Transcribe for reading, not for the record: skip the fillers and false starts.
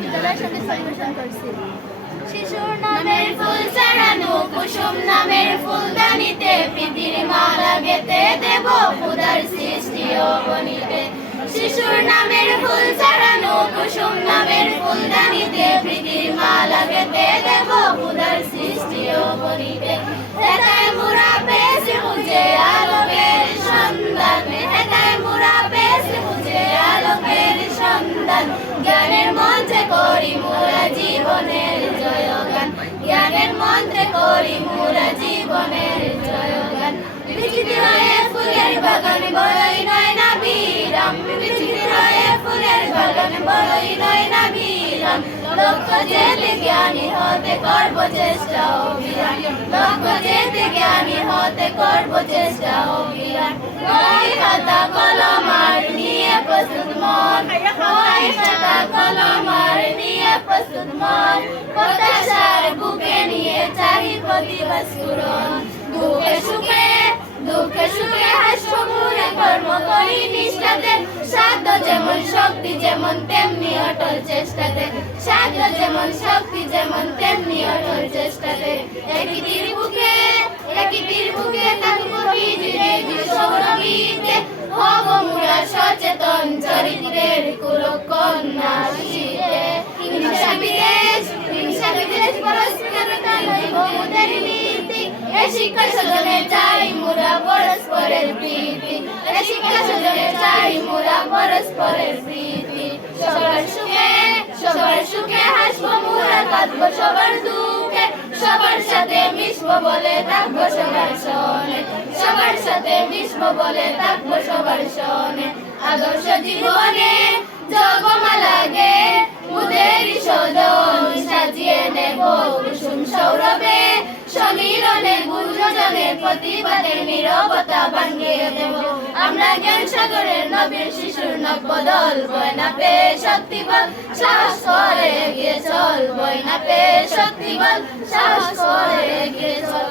বিদ্যালয়ের সাথে পরিবেশন করছি। শিশুর নামের ফুল ছাড়ানো কুসুম নামের ফুলদানিতে প্রীতির মালা গেতে দেব খোদার সৃষ্টি অগণিতে। শিশুর নামের ফুল ছাড়ানো কুসুম নামের ফুলদানিতে প্রীতির মালা গেতে দেব খোদার সৃষ্টি অগণিতে। হেদায় মোরা পেয়েছি খুঁজে আলোকের সন্ধান, হেদায় মোরা পেয়েছি খুঁজে আলোকের সন্ধান। জ্ঞানের মন্ত্রে করি মোরা জীবনের জয়গান, জ্ঞানের মন্ত্রে করি মোরা জীবনের জয়গান। বিচিত্র ফুলের বাগান বড়ই নয় না বিরাম, বিচিত্র ফুলের বাগান বড়ই নয় না বিরাম। লক্ষ্য যেতে জ্ঞানী হতে করব চেষ্টা অবিরাম, লক্ষ্য যেতে জ্ঞানী হতে করব চেষ্টা অবিরাম। ওই খাতা কলম আর নিয়ে প্রস্তুত মন, ওই খাতা কলম আর নিয়ে প্রস্তুত মন। প্রত্যাশার বুকে নিয়ে চাহি প্রতিভা স্ফুরণ। দুঃখে সুখে দুঃখে সুখে হাসো মুরে কর্ম করি নিষ্ঠাতে। সাধ্য যেমন শক্তি যেমন তেমনি অটল চেষ্টাতে, সাধ্য যেমন শক্তি যেমন তেমনি অটল চেষ্টাতে। একই তীর বুকে থাকবো বিজরে সৌরভীতে। হব মুরা সচেতন চরিত্রের কুলকন্যা শীতে। হিংসা বিদেশ পরস্পরতা নয় বহুদের নীতি। এ শিক্ষা সদনে চাই মুরা পরস্পরের প্রীতি, এ শিক্ষা সদনে চাই মুরা পরস্পরের প্রীতি। সবার সুখে হাসবো মুরা কাঁদবো সবার দুঃখে। সবার সাথে মিশবো বলে থাকবো সবার সনে, সবার সাথে মিশবো বলে থাকবো সবার সনে। আদর্শ জীবনে জগমালা গে মুদেরই সদন সাজিয়ে নেব কুসুম সৌরভে। সমীরণে গুঞ্জনে প্রতিবাদের নীরবতা ভাঙিয়ে দেব। আমরা জ্ঞান সাগরের নবীর শিশুর নবদল বয়না পে শক্তি বল সাহস করে এগিয়ে চল, বয়না পে শক্তি বল সাহস করে এগিয়ে চল।